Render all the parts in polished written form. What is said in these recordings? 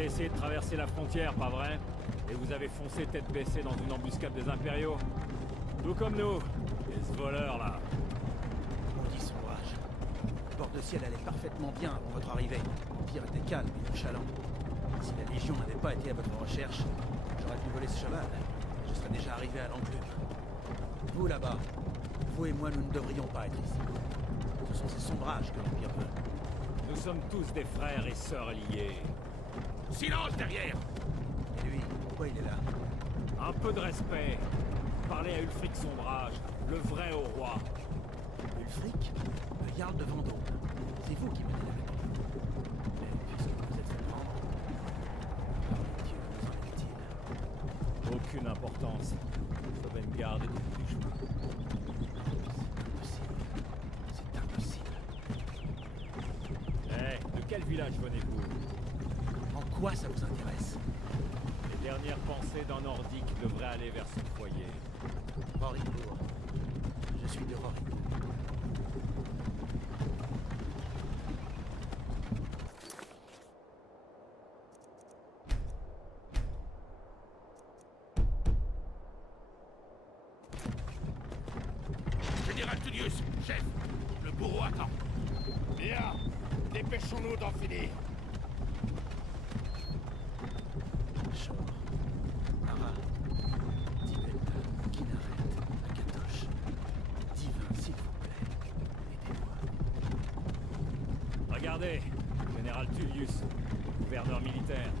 avez essayé de traverser la frontière, pas vrai? Et vous avez foncé tête baissée dans une embuscade des impériaux. Tout comme nous. Et ce voleur-là. Maudit sauvage. Le bord de ciel allait parfaitement bien avant votre arrivée. L'Empire était calme et nonchalant. Si la Légion n'avait pas été à votre recherche, j'aurais pu voler ce cheval. Je serais déjà arrivé à l'enclume. Vous là-bas, vous et moi, nous ne devrions pas être ici. Ce sont ces sombrages que l'Empire veut. Nous sommes tous des frères et sœurs liés. Silence derrière! Et lui, pourquoi il est là? Un peu de respect. Parlez à Ulfric Sombrage, le vrai au roi. Ulfric, le Jarl de Vendôme. C'est vous qui menez la bataille. Mais puisque vous êtes fait prendre, Dieu nous en est-il? Aucune importance. Sauvegarde est au bout du chemin. C'est impossible. De quel village venez-vous? En quoi ça vous intéresse? Les dernières pensées d'un Nordique devraient aller vers son foyer. Rorikbourg. Je suis de Rorikbourg. Général Tullius, chef, le bourreau attend. Bien, dépêchons-nous d'en finir. Shor, Mara, Tibet, Kinaret, Akatosh. Divin, s'il vous plaît, aidez-moi. Regardez, Général Tullius, gouverneur militaire.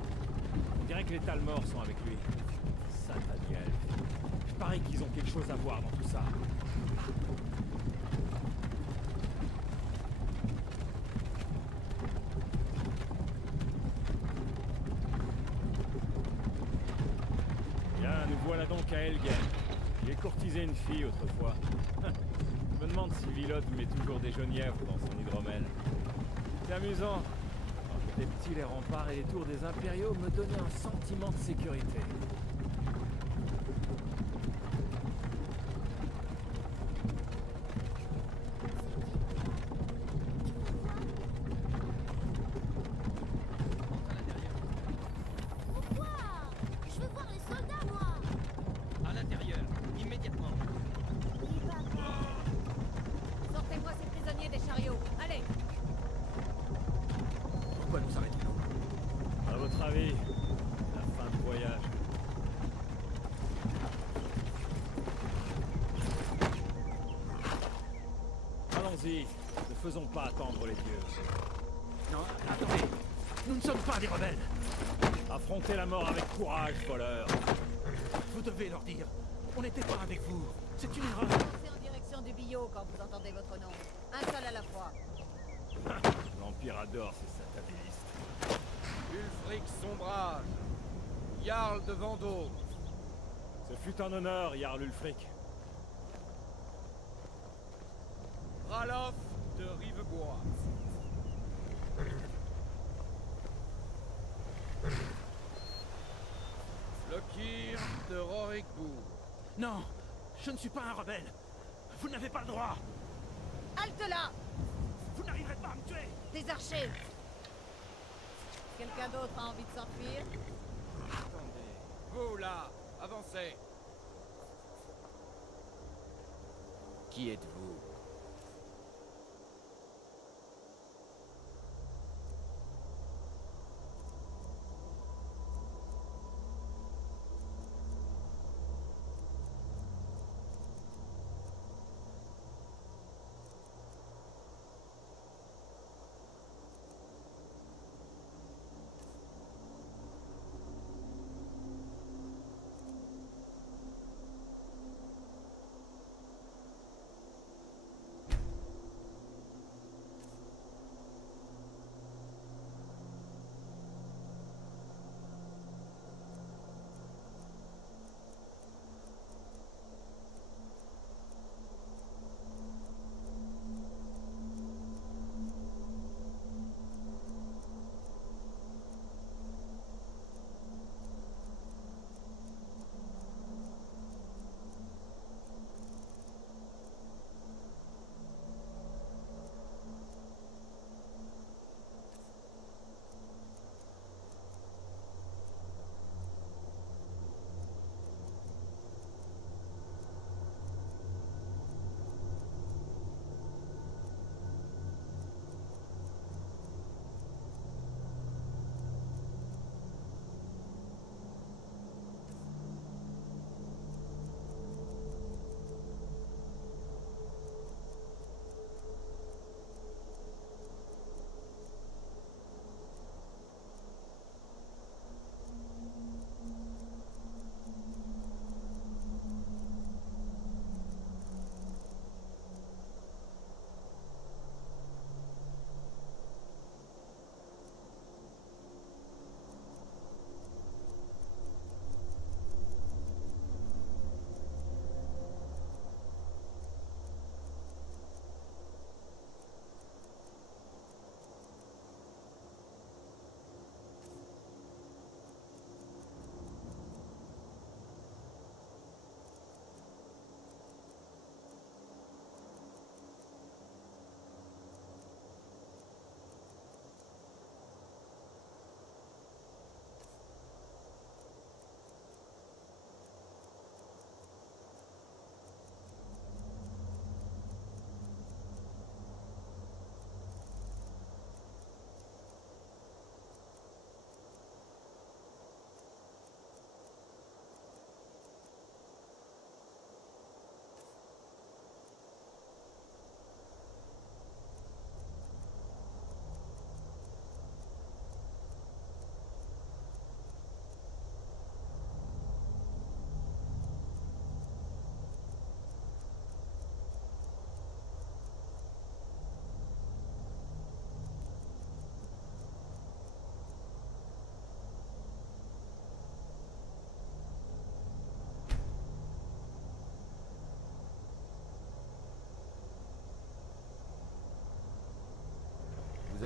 On dirait que les Talmors sont avec lui. Sataniel. Il paraît qu'ils ont quelque chose à voir dans tout ça. Bien, nous voilà donc à Elgen. J'ai courtisé une fille autrefois. Je me demande si Vilod met toujours des genièvres dans son hydromel. C'est amusant. Quand j'étais petit, les remparts et les tours des impériaux me donnaient un sentiment de sécurité. Pourquoi? Je veux voir les soldats, moi. À l'intérieur, immédiatement. Il va pas. Sortez-moi ces prisonniers des chariots. Allez. Pourquoi nous arrêtons-nous? À votre avis, la fin du voyage. Allons-y, ne faisons pas attendre les dieux. Non, attendez. Nous ne sommes pas des rebelles. Affrontez la mort avec courage, voleur. Vous devez leur dire. On n'était pas avec vous. C'est une erreur. Foncez en direction du billot quand vous entendez votre nom. Un seul à la fois. L'Empire adore ces satanistes. Ulfric Sombrage, Jarl de Vendôme. Ce fut un honneur, Jarl Ulfric. Ralof de Rivebois. Lokir de Rorikbourg. Non, je ne suis pas un rebelle. Vous n'avez pas le droit. Halte là. Vous n'arriverez pas à me tuer. Des archers. Quelqu'un d'autre a envie de s'enfuir? Attendez. Vous là, avancez. Qui êtes-vous?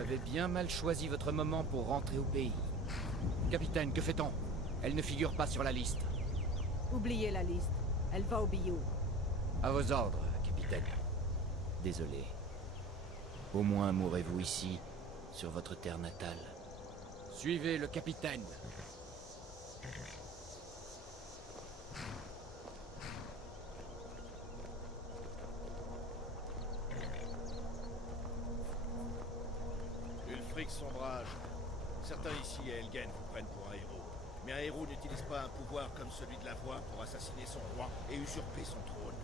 avez bien mal choisi votre moment pour rentrer au pays. Capitaine, que fait-on? Elle ne figure pas sur la liste. Oubliez la liste. Elle va au bio. À vos ordres, capitaine. Désolé. Au moins mourrez-vous ici, sur votre terre natale. Suivez le capitaine. Ulfric sombrage. Certains ici à Elgen vous prennent pour un héros. Mais un héros n'utilise pas un pouvoir comme celui de la voix pour assassiner son roi et usurper son trône.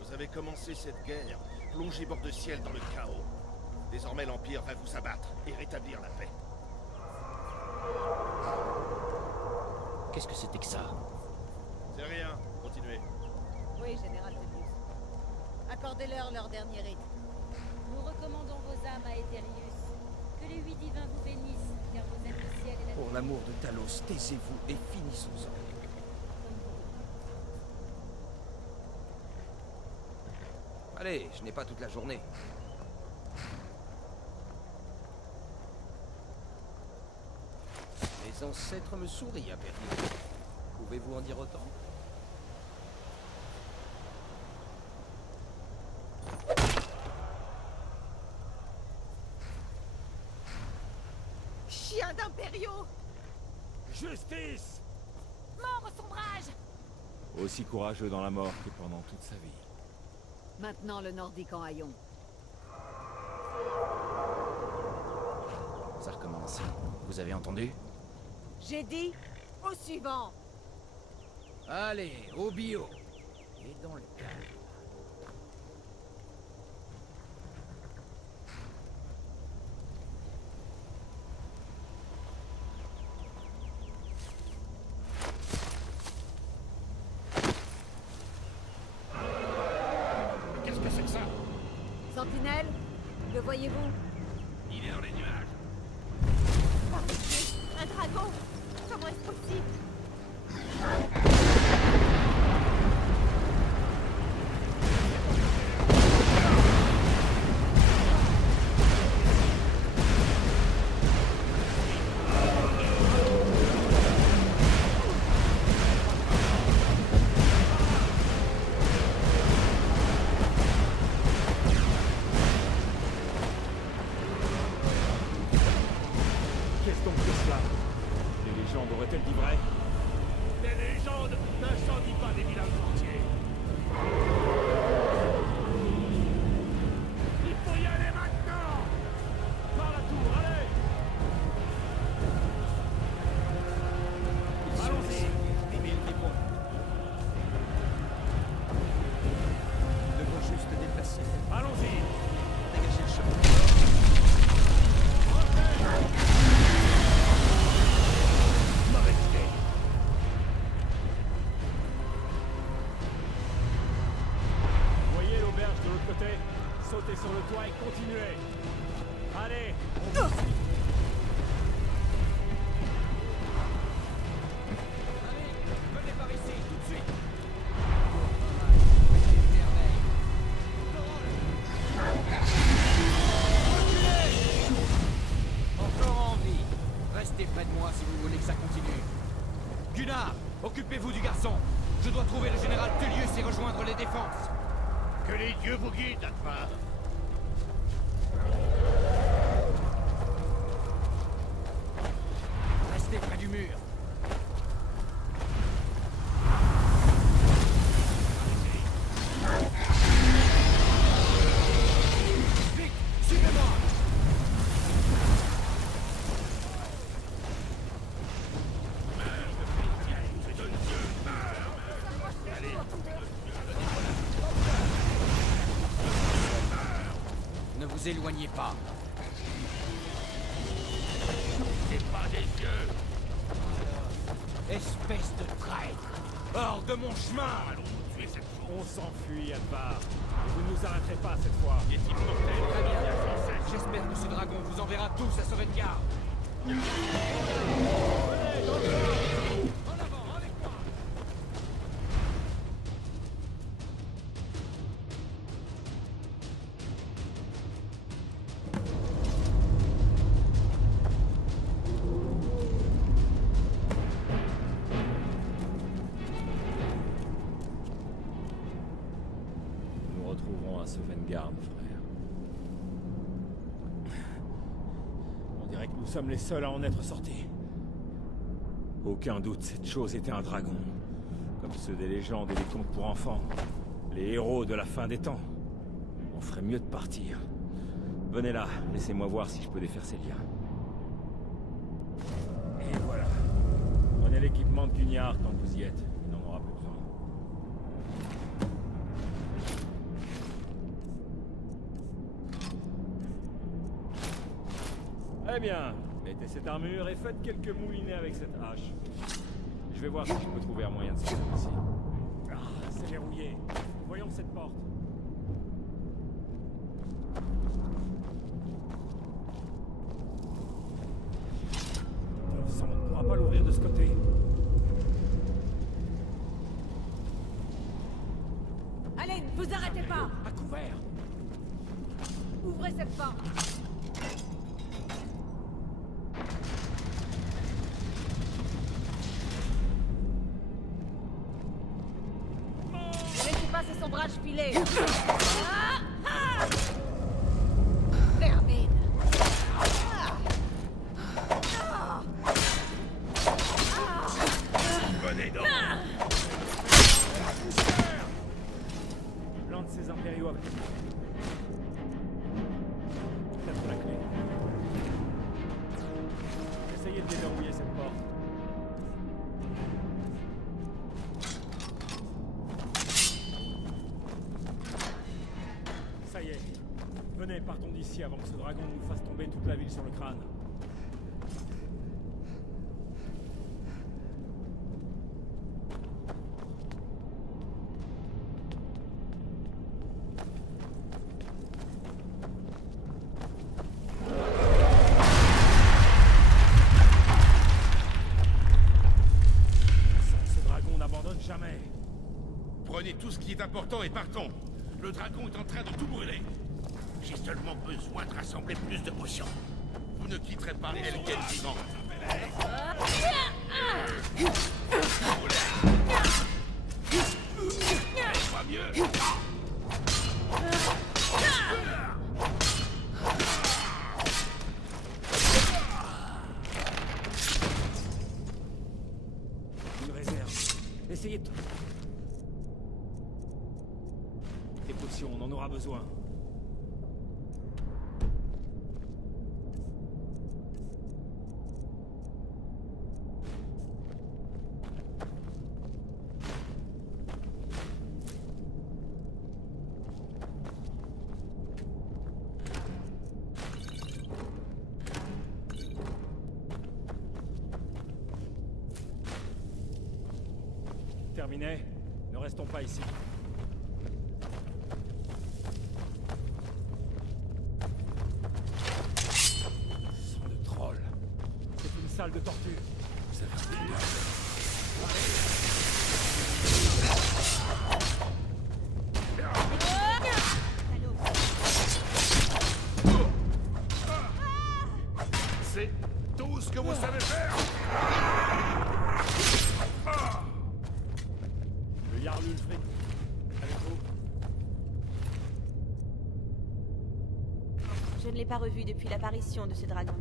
Vous avez commencé cette guerre, plongé bord de ciel dans le chaos. Désormais l'Empire va vous abattre et rétablir la paix. Qu'est-ce que c'était que ça? C'est rien, continuez. Oui, Général Telius. Accordez-leur dernier rite. Nous recommandons vos âmes à Aetherius. Que les 8 divins vous bénissent, car vous êtes le ciel et la Pour terre. l'amour de Talos, taisez-vous et finissons-en. Allez, je n'ai pas toute la journée. Mes ancêtres me sourient, Impérieux. Pouvez-vous en dire autant? Chien d'impériaux! Justice! Mort au sombrage! Aussi courageux dans la mort que pendant toute sa vie. Maintenant le nordique en haillons. Ça recommence. Vous avez entendu? J'ai dit au suivant. Allez, au bio. Et dans le calme. Qu'est-ce que c'est que ça? Sentinelle, le voyez-vous? Il est dans les nuages. Un dragon! Comment est-ce possible? Qu'est-ce donc que cela? Les légendes auraient-elles dit vrai? Les légendes n'incendient pas des villages entiers. Il faut y aller maintenant! Par la tour, allez! Allons-y! Nous devons juste déplacer. Allons-y! Dégagez le chemin. Mauvaise idée. Voyez l'auberge de l'autre côté? Sautez sur le toit et continuez! Allez, on vous suit! Allez, venez par ici, tout de suite. Encore en vie. Restez près de moi si vous voulez que ça continue. Gunnar, occupez-vous du garçon. Je dois trouver le général Tullius et rejoindre les défenses. Que les dieux vous guident, Atvar. Restez près du mur. Vite, suivez-moi. Ne vous éloignez pas. C'est pas des dieux. Espèce de traître. Hors de mon chemin. Allons-nous tuer cette fourche? On s'enfuit, Advar. Vous ne nous arrêterez pas cette fois. Est immortel. Très bien. J'espère que ce dragon vous enverra tous à Sovngarde. En avant, avec moi. à Sovngarde, frère. On dirait que nous sommes les seuls à en être sortis. Aucun doute, cette chose était un dragon. Comme ceux des légendes et des contes pour enfants. Les héros de la fin des temps. On ferait mieux de partir. Venez là, laissez-moi voir si je peux défaire ces liens. Et voilà. Prenez l'équipement de Guignard tant que vous y êtes. Il n'en aura plus besoin. Très bien. Mettez cette armure et faites quelques moulinets avec cette hache. Je vais voir si je peux trouver un moyen de sortir d'ici. Ah, c'est verrouillé. Voyons cette porte. On ne pourra pas l'ouvrir de ce côté. Allez, ne vous arrêtez pas! À couvert. Ouvrez cette porte! Ne laissez pas ses ombrages filer! Ah, ah. Vermine! Venez donc. L'un de ces impériaux avec... Peut-être la clé. Essayez de déverrouiller cette porte. Ça y est. Venez, partons d'ici avant que ce dragon nous fasse tomber toute la ville sur le crâne. Ce dragon n'abandonne jamais. Prenez tout ce qui est important et partons. Le dragon est en train de tout brûler. J'ai seulement besoin de rassembler plus de potions. Vous ne quitterez pas Elgen vivant. Pas mieux. Une réserve. Essayez de... Des potions, on en aura besoin. Terminé. Ne restons pas ici. Sang de troll. C'est une salle de torture. Vous avez... C'est tout ce que vous savez faire. Le Jarl Ulfric. Avec vous. Je ne l'ai pas revu depuis l'apparition de ce dragon.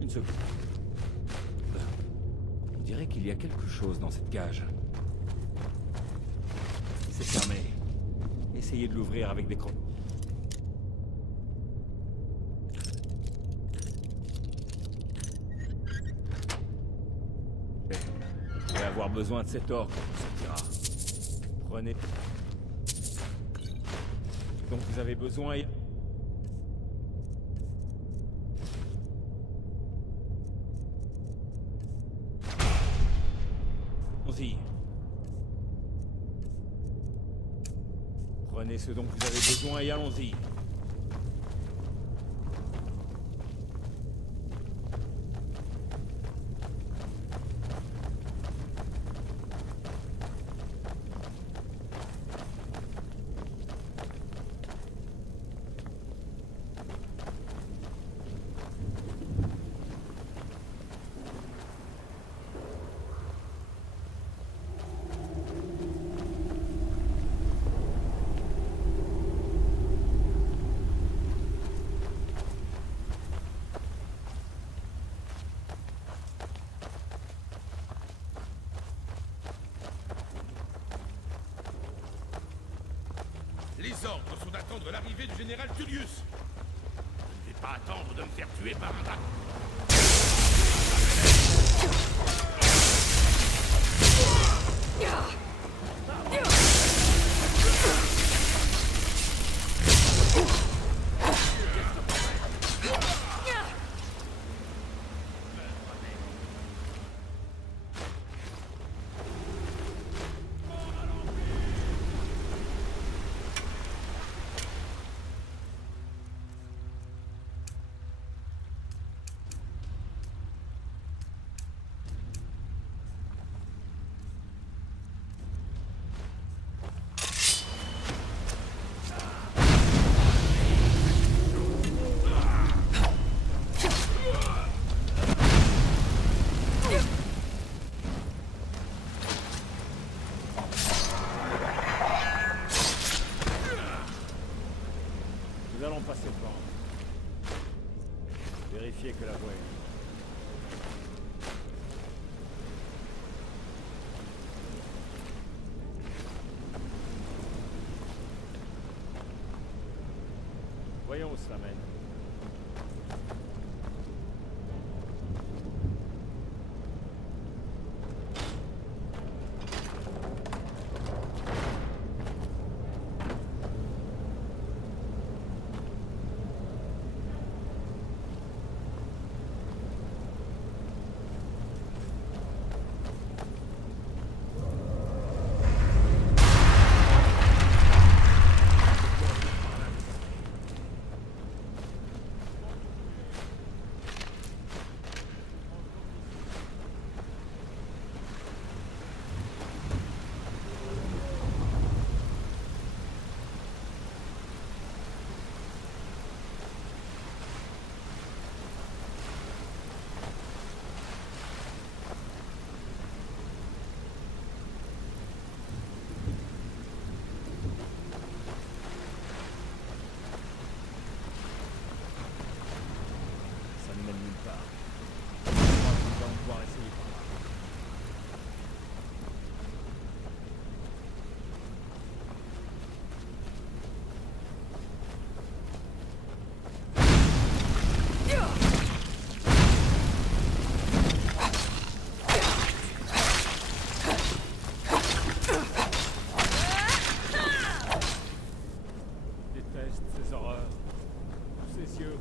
Une seconde. On dirait qu'il y a quelque chose dans cette cage. C'est fermé. Essayez de l'ouvrir avec des crocs. Vous allez avoir besoin de cet or quand on sortira. Prenez... Donc vous avez besoin... Allons-y. Prenez ce dont vous avez besoin et allons-y. Mes ordres sont d'attendre l'arrivée du général Tullius. Je ne vais pas attendre de me faire tuer par un dragon. Nous allons passer devant. Vérifier que la voie est libre. Voyons où cela mène. Ça ne mène nulle part. Je crois que nous allons pouvoir essayer par là. Je déteste ces horreurs. Ces yeux.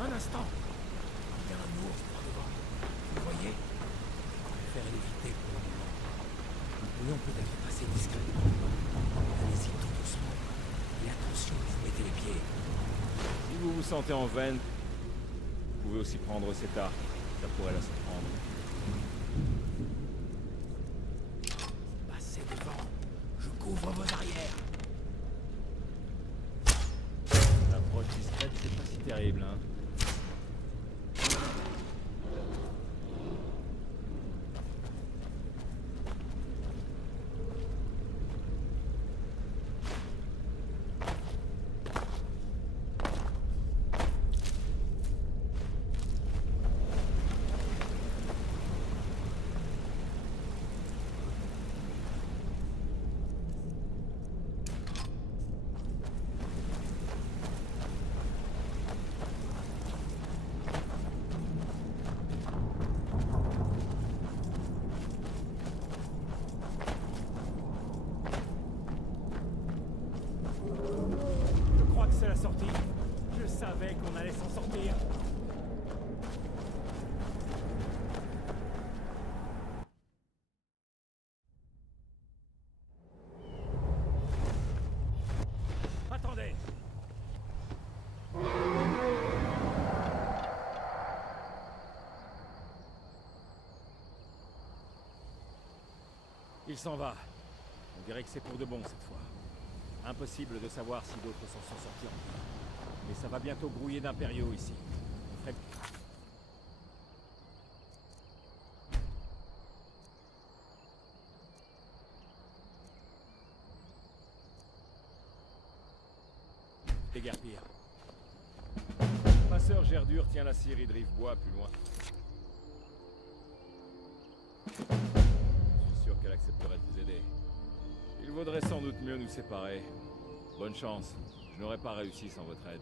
Un instant. Il y a un ours par devant. Vous le voyez? Je préfère l'éviter pour le moment. Nous pourrions peut-être passer discrètement. Allez-y tout doucement. Et attention où vous mettez les pieds. Si vous vous sentez en veine, vous pouvez aussi prendre cet arc. Ça pourrait la surprendre. Passez devant. Je couvre vos arrières. L'approche discrète, c'est pas si terrible, hein. Je crois que c'est la sortie. Je savais qu'on allait s'en sortir. Attendez. Il s'en va. On dirait que c'est pour de bon cette fois. Impossible de savoir si d'autres s'en sont sortis en vie. Mais ça va bientôt grouiller d'impériaux ici. On ferait- Déguerpir. Ma sœur Gerdur tient la scierie de Rivebois plus loin. Je suis sûr qu'elle accepterait de vous aider. Il vaudrait sans doute mieux nous séparer. Bonne chance. Je n'aurais pas réussi sans votre aide.